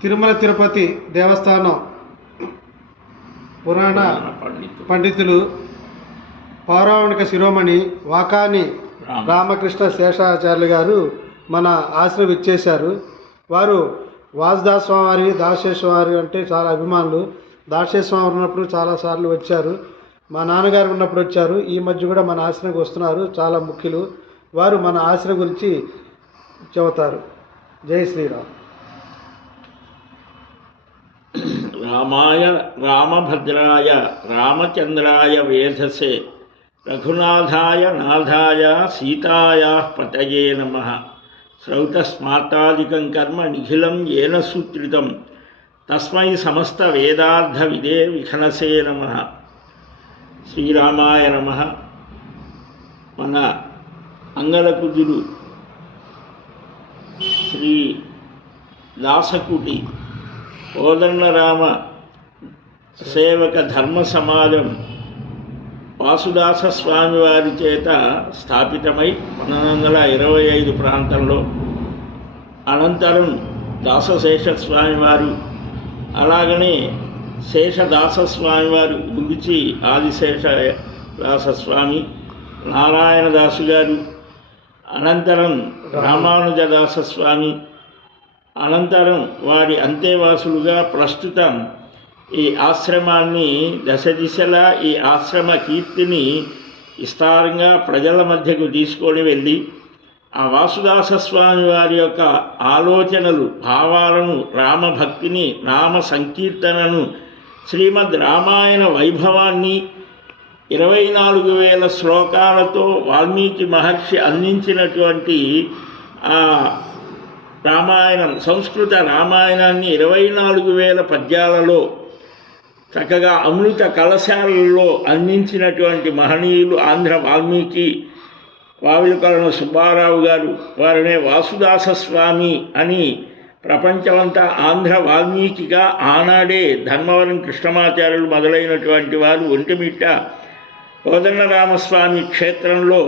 తిరుమల తిరుపతి దేవస్థానం పురాణ పండితులు పౌరాణిక శిరోమణి వాకాని రామకృష్ణ శేషాచార్యులు గారు మన ఆశ్రమం ఇచ్చేశారు. వారు వాసుదాస్ స్వామి వారి దాసేశ్వర వారి అంటే చాలా అభిమానులు. దాసేశ్వర స్వామి ఉన్నప్పుడు చాలాసార్లు వచ్చారు. మా నాన్నగారు ఉన్నప్పుడు వచ్చారు. ఈ మధ్య కూడా మన ఆశ్రమంకి వస్తున్నారు. చాలా ముఖ్యులు. వారు మన ఆశ్రమం గురించి చెబుతారు. జై శ్రీరామ్. రామాయ రామభద్రాయ రామచంద్రాయ వేధసే రఘునాథాయ నాథాయ సీతాయా పతయే నమః. శ్రౌతస్మార్తాదికం కర్మ నిఖిలం ఏన సూత్రితం తస్మై సమస్త వేదార్థ విదే విఖనసే నమః. శ్రీరామాయ నమః. మన అంగలకుజుడు శ్రీ దాసకుటి కోదండరామ సేవక ధర్మ సమాజం వాసుదాస స్వామి వారి చేత స్థాపితమై 1925 ప్రాంతంలో, అనంతరం దాసశేషస్వామి వారు, అలాగనే శేషదాసస్వామి వారు గురించి ఆదిశేష దాసస్వామి, నారాయణదాసు గారు, అనంతరం రామానుజదాసస్వామి, అనంతరం వారి అంతేవాసులుగా ప్రస్తుతం ఈ ఆశ్రమాన్ని దశ దిశలా ఈ ఆశ్రమ కీర్తిని విస్తారంగా ప్రజల మధ్యకు తీసుకొని వెళ్ళి ఆ వాసుదాస స్వామి వారి యొక్క ఆలోచనలు, భావాలను, రామభక్తిని, నామ సంకీర్తనను, శ్రీమద్ రామాయణ వైభవాన్ని 24,000 శ్లోకాలతో వాల్మీకి మహర్షి అందించినటువంటి ఆ రామాయణం, సంస్కృత రామాయణాన్ని 24,000 పద్యాలలో చక్కగా అమృత కలశాలలో అందించినటువంటి మహనీయులు ఆంధ్ర వాల్మీకి వావిలకరణ సుబ్బారావు గారు. వారినే వాసుదాస స్వామి అని ప్రపంచమంతా ఆంధ్ర వాల్మీకిగా ఆనాడే ధర్మవరం కృష్ణమాచార్యులు మొదలైనటువంటి వారు ఒంటిమిట్ట కోదండరామస్వామి క్షేత్రంలో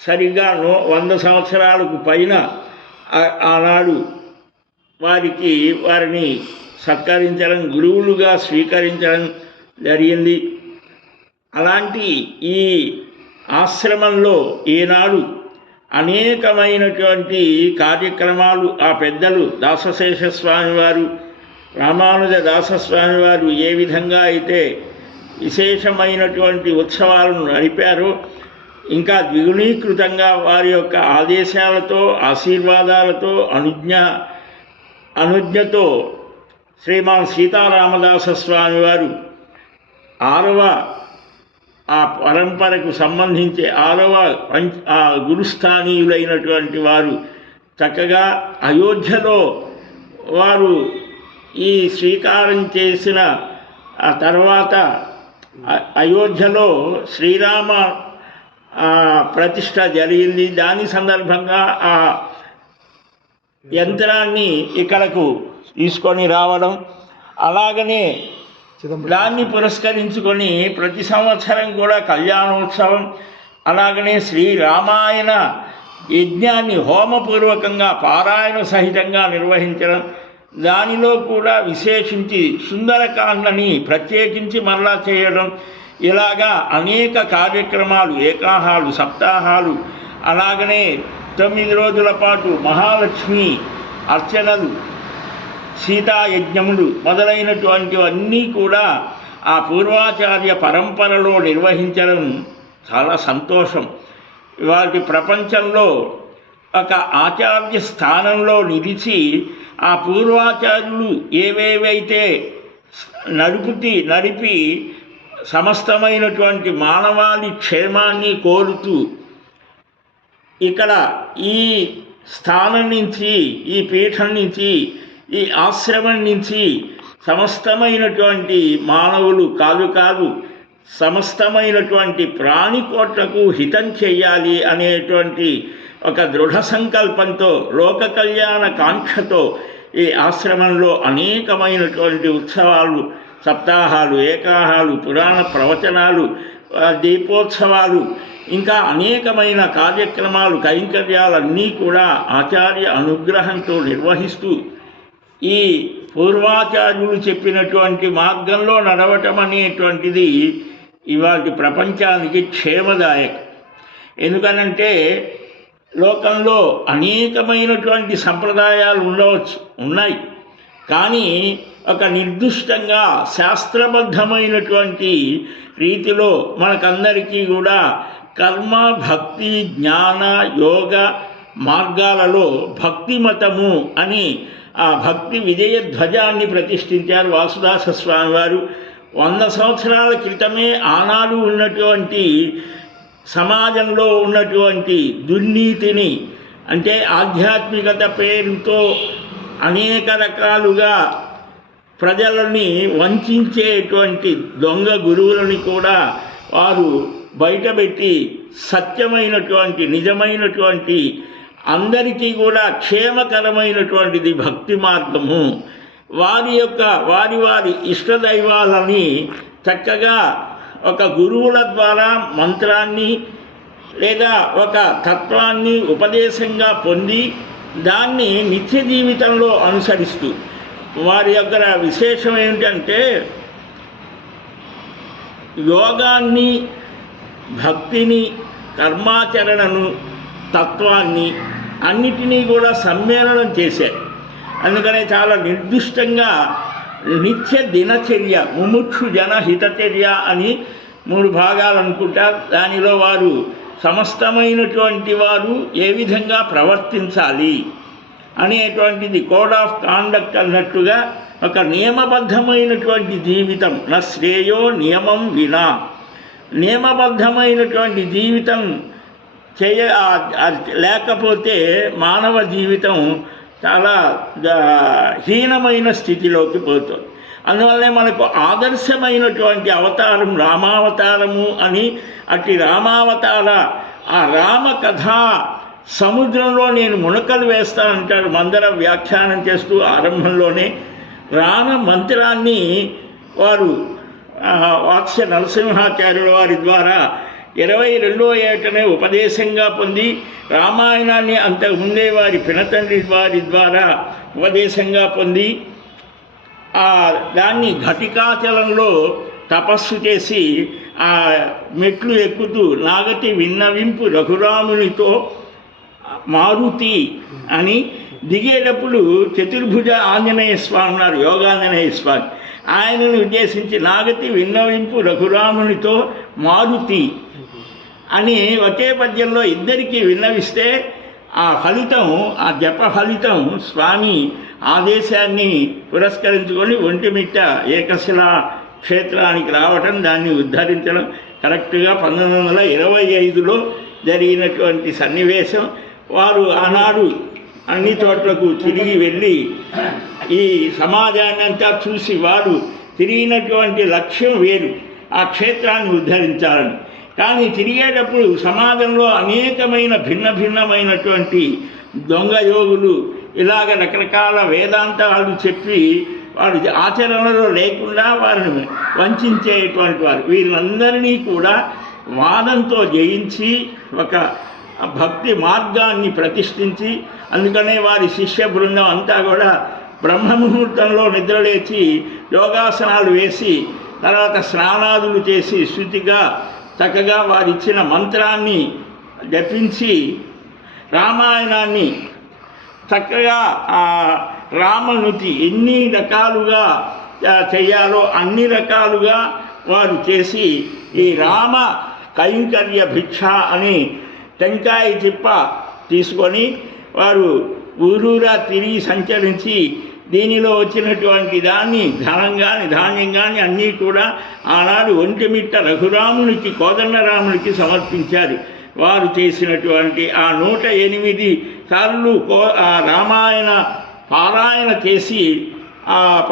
సరిగ్గా 100 సంవత్సరాలకు పైన ఆనాడు వారిని సత్కరించడం, గురువులుగా స్వీకరించడం జరిగింది. అలాంటి ఈ ఆశ్రమంలో ఈనాడు అనేకమైనటువంటి కార్యక్రమాలు ఆ పెద్దలు దాసశేష స్వామివారు, రామానుజ దాసస్వామి వారు ఏ విధంగా అయితే విశేషమైనటువంటి ఉత్సవాలను నడిపారో, ఇంకా ద్విగుణీకృతంగా వారి యొక్క ఆదేశాలతో, ఆశీర్వాదాలతో, అనుజ్ఞతో శ్రీమాన్ సీతారామదాస స్వామి వారు 6వ ఆ పరంపరకు సంబంధించి 6వ గురుస్థానీయులైనటువంటి వారు చక్కగా అయోధ్యలో వారు ఈ స్వీకారం చేసిన ఆ తర్వాత అయోధ్యలో శ్రీరామ ప్రతిష్ట జరిగింది. దాని సందర్భంగా ఆ యంత్రాన్ని ఇక్కడకు తీసుకొని రావడం, అలాగనే దాన్ని పురస్కరించుకొని ప్రతి సంవత్సరం కూడా కళ్యాణోత్సవం, అలాగనే శ్రీరామాయణ యజ్ఞాన్ని హోమపూర్వకంగా పారాయణ సహితంగా నిర్వహించడం, దానిలో కూడా విశేషించి సుందరకాండని ప్రత్యేకించి మరలా చేయడం, ఇలాగా అనేక కార్యక్రమాలు, ఏకాహాలు, సప్తాహాలు, అలాగనే 9 రోజుల పాటు మహాలక్ష్మి అర్చనలు, సీతాయజ్ఞములు మొదలైనటువంటివన్నీ కూడా ఆ పూర్వాచార్య పరంపరలో నిర్వహించడం చాలా సంతోషం. వాటి ప్రపంచంలో ఒక ఆచార్య స్థానంలో నిలిచి ఆ పూర్వాచార్యులు ఏవేవైతే నడిపి సమస్తమైనటువంటి మానవాళి క్షేమాన్ని కోరుతూ ఇక్కడ ఈ స్థానం నుంచి, ఈ పీఠం నుంచి, ఈ ఆశ్రమం నుంచి సమస్తమైనటువంటి మానవులు కాదు సమస్తమైనటువంటి ప్రాణికోట్లకు హితం చెయ్యాలి అనేటువంటి ఒక దృఢ సంకల్పంతో, లోక కళ్యాణ కాంక్షతో ఈ ఆశ్రమంలో అనేకమైనటువంటి ఉత్సవాలు, సప్తాహాలు, ఏకాహాలు, పురాణ ప్రవచనాలు, దీపోత్సవాలు ఇంకా అనేకమైన కార్యక్రమాలు కైంకర్యాలన్నీ కూడా ఆచార్య అనుగ్రహంతో నిర్వహిస్తూ ఈ పూర్వాచార్యులు చెప్పినటువంటి మార్గంలో నడవటం అనేటువంటిది ఇవాటి ప్రపంచానికి క్షేమదాయకం. ఎందుకనంటే లోకంలో అనేకమైనటువంటి సంప్రదాయాలు ఉన్నాయి, కానీ ఒక నిర్దిష్టంగా శాస్త్రబద్ధమైనటువంటి రీతిలో మనకందరికీ కూడా కర్మ, భక్తి, జ్ఞాన, యోగ మార్గాలలో భక్తి మతము అని ఆ భక్తి విజయ ధ్వజాన్ని ప్రతిష్ఠించారు వాసుదాస స్వామి వారు. 100 సంవత్సరాల క్రితమే ఆనాడు ఉన్నటువంటి సమాజంలో ఉన్నటువంటి దుర్నీతిని, అంటే ఆధ్యాత్మికత పేరుతో అనేక రకాలుగా ప్రజలని వంచేటువంటి దొంగ గురువులని కూడా వారు బయటపెట్టి సత్యమైనటువంటి నిజమైనటువంటి అందరికీ కూడా క్షేమకరమైనటువంటిది భక్తి మార్గము. వారి ఇష్టదైవాలని చక్కగా ఒక గురువుల ద్వారా మంత్రాన్ని లేదా ఒక తత్వాన్ని ఉపదేశంగా పొంది దాన్ని నిత్య జీవితంలో అనుసరిస్తూ వారి యొక్క విశేషం ఏమిటంటే యోగాన్ని, భక్తిని, కర్మాచరణను, తత్వాన్ని అన్నిటినీ కూడా సమ్మేళనం చేశారు. అందుకనే చాలా నిర్దిష్టంగా నిత్య దినచర్య, ముముక్షు జన హితచర్య అని 3 భాగాలు అనుకుంటారు. దానిలో వారు సమస్తమైనటువంటి వారు ఏ విధంగా ప్రవర్తించాలి అనేటువంటిది కోడ్ ఆఫ్ కాండక్ట్ అన్నట్టుగా ఒక నియమబద్ధమైనటువంటి జీవితం. నా శ్రేయో నియమం వినా, నియమబద్ధమైనటువంటి జీవితం లేకపోతే మానవ జీవితం చాలా హీనమైన స్థితిలోకి పోతుంది. అందువల్లనే మనకు ఆదర్శమైనటువంటి అవతారం రామావతారము అని, అట్టి రామావతార ఆ రామ కథ సముద్రంలో నేను మునకలు వేస్తానంటాడు మందర వ్యాఖ్యానం చేస్తూ ఆరంభంలోనే. రామ మంత్రాన్ని వారు వాత్స్య నరసింహాచార్యుల వారి ద్వారా 22వ ఏటనే ఉపదేశంగా పొంది, రామాయణాన్ని అంతకుముందే వారి పినతండ్రి వారి ద్వారా ఉపదేశంగా పొంది దాన్ని ఘటికాచలంలో తపస్సు చేసి ఆ మెట్లు ఎక్కుతూ నాగతి విన్నవింపు రఘురామునితో మారుతి అని దిగేటప్పుడు చతుర్భుజ ఆంజనేయ స్వామి ఉన్నారు, యోగాంజనేయ స్వామి, ఆయనను ఉద్దేశించి నాగతి విన్నవింపు రఘురామునితో మారుతి అని ఒకే పద్యంలో ఇద్దరికీ విన్నవిస్తే ఆ ఫలితం, ఆ జప ఫలితం స్వామి ఆదేశాన్ని పురస్కరించుకొని ఒంటిమిట్ట ఏకశిలా క్షేత్రానికి రావటం, దాన్ని ఉద్ధరించడం కరెక్ట్గా 1925లో జరిగినటువంటి సన్నివేశం. వారు ఆనాడు అన్ని చోట్లకు తిరిగి వెళ్ళి ఈ సమాజాన్ని అంతా చూసి వారు తిరిగినటువంటి లక్ష్యం వేరు, ఆ క్షేత్రాన్ని ఉద్ధరించాలని. కానీ తిరిగేటప్పుడు సమాజంలో అనేకమైన భిన్నమైనటువంటి దొంగ యోగులు ఇలాగ రకరకాల వేదాంతాలు చెప్పి వారు ఆచరణలో లేకుండా వారిని వంచేటువంటి వారు, వీరందరినీ కూడా వాదంతో జయించి ఒక భక్తి మార్గాన్ని ప్రతిష్ఠించి, అందుకనే వారి శిష్య బృందం అంతా కూడా బ్రహ్మముహూర్తంలో నిద్రలేచి యోగాసనాలు వేసి తర్వాత స్నానాదులు చేసి శుచిగా చక్కగా వారిచ్చిన మంత్రాన్ని జపించి రామాయణాన్ని చక్కగా రామనుతి ఎన్ని రకాలుగా చేయాలో అన్ని రకాలుగా వారు చేసి ఈ రామ కైంకర్య భిక్ష అని టెంకాయ చిప్ప తీసుకొని వారు ఊరూరా తిరిగి సంచరించి దీనిలో వచ్చినటువంటి దాన్ని ధనం కానీ ధాన్యం కానీ అన్నీ కూడా ఆనాడు ఒంటిమిట్ట రఘురామునికి, కోదండరామునికి సమర్పించారు. వారు చేసినటువంటి ఆ 108 సార్లు ఆ రామాయణ పారాయణ చేసి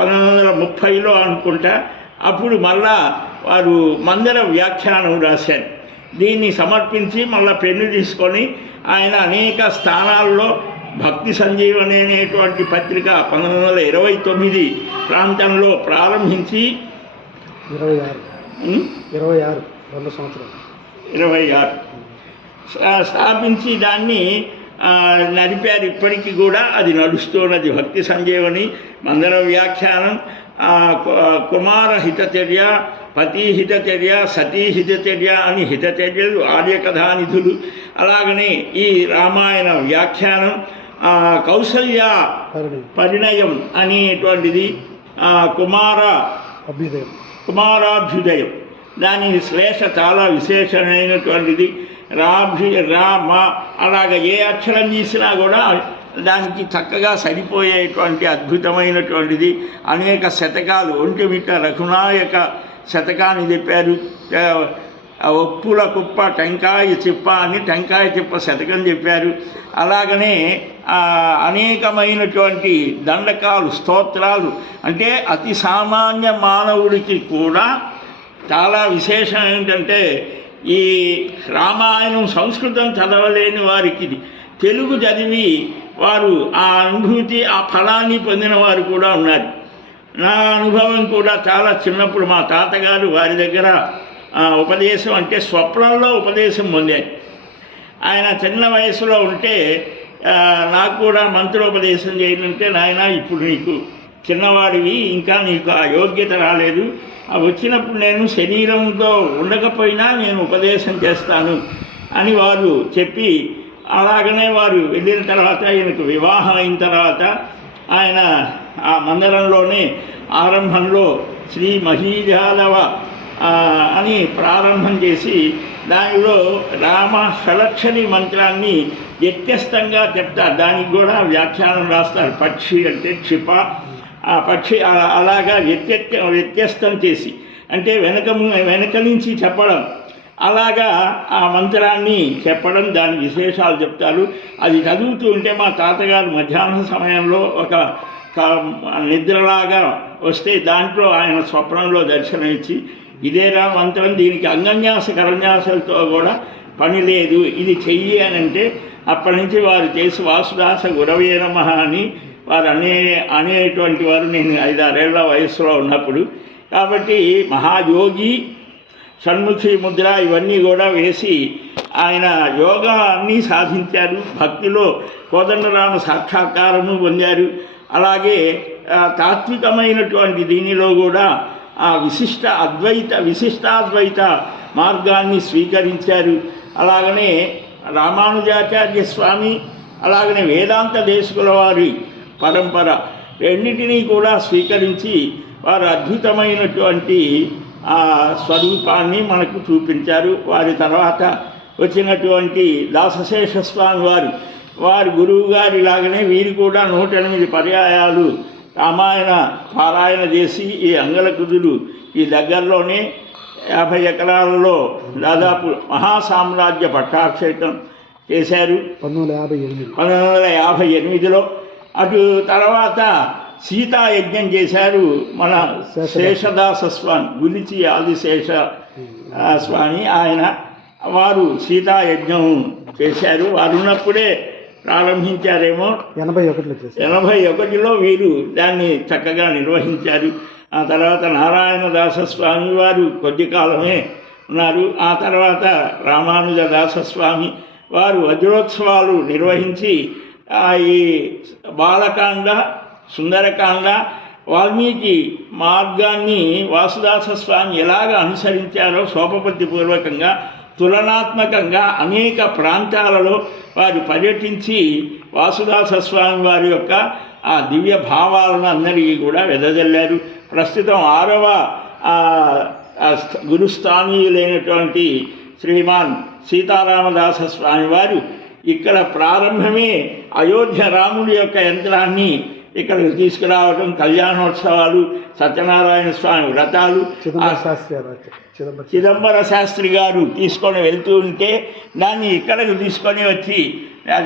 1930లో అనుకుంటా అప్పుడు మళ్ళా వారు మందర వ్యాఖ్యానం రాశారు. దీన్ని సమర్పించి మళ్ళా పెన్ను తీసుకొని ఆయన అనేక స్థానాల్లో భక్తి సంజీవని అనేటువంటి పత్రిక 1929 ప్రాంతంలో ప్రారంభించి 26 26 స్థాపించి దాన్ని నడిపారు. ఇప్పటికీ కూడా అది నడుస్తున్నది. భక్తి సంజీవని, మందర వ్యాఖ్యానం, కుమార హితచర్య, పతి హితచర్య, సతీ హితచర్య అని హితచర్యలు, ఆర్యకథానిధులు, అలాగనే ఈ రామాయణ వ్యాఖ్యానం, కౌసల్య పరిణయం అనేటువంటిది, కుమారాభ్యుదయం, దాని శ్లేష చాలా విశేషమైనటువంటిది. రామ అలాగ ఏ అక్షరం తీసినా కూడా దానికి చక్కగా సరిపోయేటువంటి అద్భుతమైనటువంటిది. అనేక శతకాలు, ఒంటిమిట్ట రఘునాయక శతకాన్ని చెప్పారు. ఒప్పుల కుప్ప టెంకాయ చిప్ప అని టెంకాయ చిప్ప శతకం చెప్పారు. అలాగనే అనేకమైనటువంటి దండకాలు, స్తోత్రాలు, అంటే అతి సామాన్య మానవుడికి కూడా చాలా విశేషం ఏంటంటే ఈ రామాయణం సంస్కృతం చదవలేని వారికి తెలుగు చదివి వారు ఆ అనుభూతి, ఆ ఫలాన్ని పొందిన వారు కూడా ఉన్నారు. నా అనుభవం కూడా చాలా చిన్నప్పుడు మా తాతగారు వారి దగ్గర ఉపదేశం, అంటే స్వప్నంలో ఉపదేశం పొందారు. ఆయన చిన్న వయసులో ఉంటే నాకు కూడా మంత్రోపదేశం చేయాలంటే, నాయన ఇప్పుడు నీకు చిన్నవాడివి, ఇంకా నీకు ఆ యోగ్యత రాలేదు, వచ్చినప్పుడు నేను శరీరంతో ఉండకపోయినా నేను ఉపదేశం చేస్తాను అని వారు చెప్పి, అలాగనే వారు వెళ్ళిన తర్వాత ఆయనకు వివాహం అయిన తర్వాత ఆయన ఆ మందిరంలోనే ఆరంభంలో శ్రీ మహీజాదవ అని ప్రారంభం చేసి దానిలో రామ షలక్షణి మంత్రాన్ని వ్యత్యస్తంగా చెప్తారు. దానికి కూడా వ్యాఖ్యానం రాస్తారు. పక్షి అంటే క్షిప, ఆ పక్షి అలాగా వ్యత్యస్తం చేసి, అంటే వెనక నుంచి చెప్పడం, అలాగా ఆ మంత్రాన్ని చెప్పడం, దాని విశేషాలు చెప్తారు. అది చదువుతూ ఉంటే మా తాతగారు మధ్యాహ్నం సమయంలో ఒక నిద్రలాగా వస్తే దాంట్లో ఆయన స్వప్నంలో దర్శనమిచ్చి, ఇదేరా మంత్రం, దీనికి అంగన్యాస కరన్యాసాలతో కూడా పని లేదు, ఇది చెయ్యి అని అంటే అప్పటి నుంచి వారు చేసి వాసుదాస గురవే నమః అని వారు అనేటువంటి వారు నేను 5-6 ఏళ్ల వయసులో ఉన్నప్పుడు. కాబట్టి మహాయోగి, షణ్ముఖి ముద్ర ఇవన్నీ కూడా వేసి ఆయన యోగా అన్నీ సాధించారు. భక్తిలో కోదండరామ సాక్షాత్కారము పొందారు. అలాగే తాత్వికమైనటువంటి దీనిలో కూడా ఆ విశిష్టాద్వైత మార్గాన్ని స్వీకరించారు. అలాగనే రామానుజాచార్య స్వామి, అలాగనే వేదాంత దేశకుల వారి పరంపర రెండింటినీ కూడా స్వీకరించి వారు అద్భుతమైనటువంటి ఆ స్వరూపాన్ని మనకు చూపించారు. వారి తర్వాత వచ్చినటువంటి దాసశేష స్వామి వారి గురువు గారి లాగానే వీరు కూడా 108 పర్యాయాలు రామాయణ పారాయణ చేసి ఈ అంగలకుదులు ఈ దగ్గరలోనే 50 ఎకరాలలో దాదాపు మహాసామ్రాజ్య పట్టాభిషేకం చేశారు 1958లో. అటు తర్వాత సీతాయజ్ఞం చేశారు మన శేషదాస స్వామి, గులిచి ఆదిశేష స్వామి. వారు సీతాయజ్ఞం చేశారు. వారు ఉన్నప్పుడే ప్రారంభించారేమో, 81లో వీరు దాన్ని చక్కగా నిర్వహించారు. ఆ తర్వాత నారాయణదాస స్వామి వారు కొద్ది కాలమే ఉన్నారు. ఆ తర్వాత రామానుజదాస స్వామి వారు వజ్రోత్సవాలు నిర్వహించి ఈ బాలకాండ, సుందరకాండ, వాల్మీకి మార్గాన్ని వాసుదాస స్వామి ఎలాగ అనుసరించారో సోపపద్యపూర్వకంగా తులనాత్మకంగా అనేక ప్రాంతాలలో వారు పర్యటించి వాసుదాస స్వామి వారి యొక్క ఆ దివ్య భావాలను అందరికీ కూడా వెదజల్లారు. ప్రస్తుతం 6వ గురుస్థానీయులైనటువంటి శ్రీమాన్ సీతారామదాస స్వామి వారు ఇక్కడ ప్రారంభమే అయోధ్య రాముడి యొక్క యంత్రాన్ని ఇక్కడికి తీసుకురావడం, కళ్యాణోత్సవాలు, సత్యనారాయణ స్వామి వ్రతాలు, చిదంబర శాస్త్రి గారు తీసుకొని వెళ్తూ ఉంటే దాన్ని ఇక్కడికి తీసుకొని వచ్చి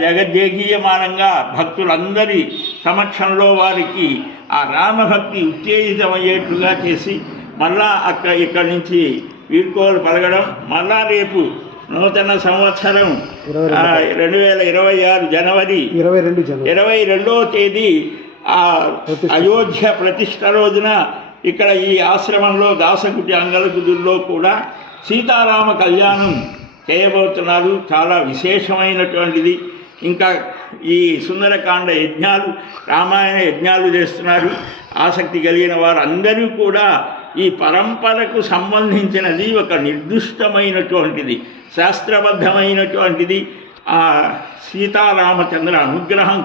జగజ్జేగీయమానంగా భక్తులందరి సమక్షంలో వారికి ఆ రామభక్తి ఉత్తేజితమయ్యేట్లుగా చేసి మళ్ళా ఇక్కడి నుంచి వీడ్కోలు పలకడం, మళ్ళా రేపు నూతన సంవత్సరం 2026 జనవరి 22వ తేదీ అయోధ్య ప్రతిష్ట రోజున ఇక్కడ ఈ ఆశ్రమంలో దాసకుటి అంగలకుదుల్లో కూడా సీతారామ కళ్యాణం చేయబోతున్నారు. చాలా విశేషమైనటువంటిది. ఇంకా ఈ సుందరకాండ యజ్ఞాలు, రామాయణ యజ్ఞాలు చేస్తున్నారు. ఆసక్తి కలిగిన వారు అందరూ కూడా ఈ పరంపరకు సంబంధించినది ఒక నిర్దిష్టమైనటువంటిది, శాస్త్రబద్ధమైనటువంటిది. ఆ సీతారామచంద్ర అనుగ్రహం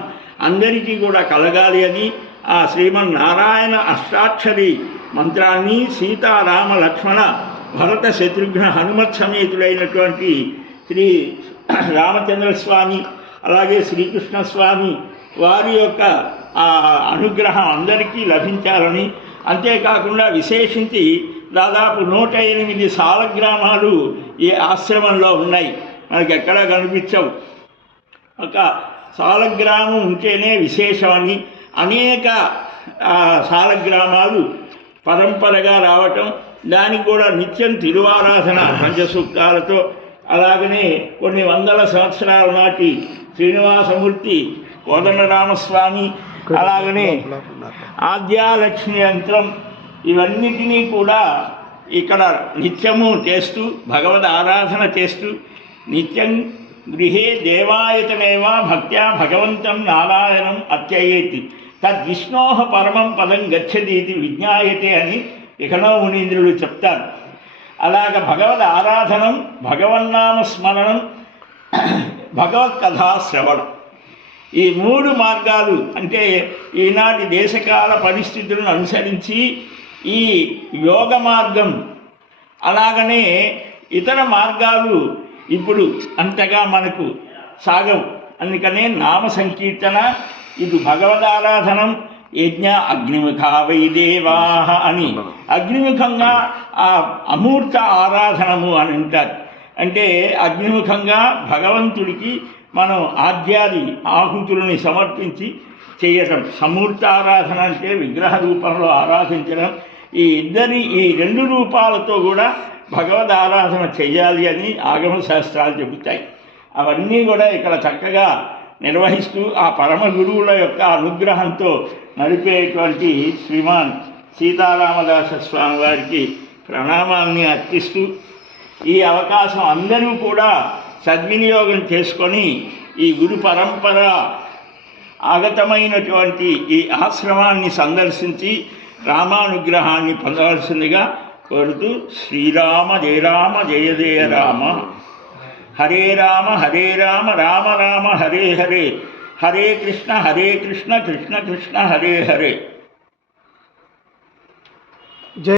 అందరికీ కూడా కలగాలి అని ఆ శ్రీమన్నారాయణ అష్టాక్షరి మంత్రాన్ని సీతారామ లక్ష్మణ భరత శత్రుఘ్న హనుమత్ సమేతుడైనటువంటి శ్రీ రామచంద్రస్వామి అలాగే శ్రీకృష్ణస్వామి వారి యొక్క ఆ అనుగ్రహం అందరికీ లభించాలని, అంతేకాకుండా విశేషించి దాదాపు 108 సాలగ్రామాలు ఈ ఆశ్రమంలో ఉన్నాయి. మనకి ఎక్కడా కనిపించవు. ఒక సాలగ్రామం ఉంటేనే విశేషమని అనేక సాలగ్రామాలు పరంపరగా రావటం, దానికి కూడా నిత్యం తిరువారాధన పంచసూక్తాలతో, అలాగనే కొన్ని వందల సంవత్సరాల నాటి శ్రీనివాసమూర్తి కోదండరామస్వామి, అలాగనే ఆద్యాలక్ష్మి యంత్రం, ఇవన్నిటినీ కూడా ఇక్కడ నిత్యము చేస్తూ భగవద్ ఆరాధన చేస్తూ నిత్యం గృహే దేవాయతనేవా భక్త్యా భగవంతం నారాయణం అత్యయేతి తద్విష్ణో పరమం పదం గచ్చదీతి విజ్ఞాయతే అని ఇకనో మునీంద్రుడు చెప్తారు. అలాగ భగవద్ ఆరాధనం, భగవన్నామ స్మరణం, భగవత్ కథా శ్రవణం, ఈ 3 మార్గాలు అంటే ఈనాటి దేశకాల పరిస్థితులను అనుసరించి ఈ యోగ మార్గం, అలాగనే ఇతర మార్గాలు ఇప్పుడు అంతగా మనకు సాగవు. అందుకనే నామ సంకీర్తన, ఇది భగవదారాధనం, యజ్ఞ అగ్నిముఖా వైదేవాహ అని అగ్నిముఖంగా ఆ అమూర్త ఆరాధనము అని అంటారు. అంటే అగ్నిముఖంగా భగవంతుడికి మనం ఆద్యాది ఆహుతులని సమర్పించి చేయటం. సమూర్త ఆరాధన అంటే విగ్రహ రూపంలో ఆరాధించడం. ఈ 2 రూపాలతో కూడా భగవద్ ఆరాధన చెయ్యాలి అని ఆగమ శాస్త్రాలు చెబుతాయి. అవన్నీ కూడా ఇక్కడ చక్కగా నిర్వహిస్తూ ఆ పరమ గురువుల యొక్క అనుగ్రహంతో నడిపేటువంటి శ్రీమాన్ సీతారామదాస స్వామి వారికి ప్రణామాల్ని అర్పిస్తూ, ఈ అవకాశం అందరూ కూడా సద్వినియోగం చేసుకొని ఈ గురు పరంపర ఆగతమైనటువంటి ఈ ఆశ్రమాన్ని సందర్శించి రామానుగ్రహాన్ని పొందవలసిందిగా కోరుతూ, శ్రీరామ జయ రామ జయ జయ రామ, హరే రామ రామ రామ హరే హరే, హరే కృష్ణ కృష్ణ కృష్ణ హరే హరే.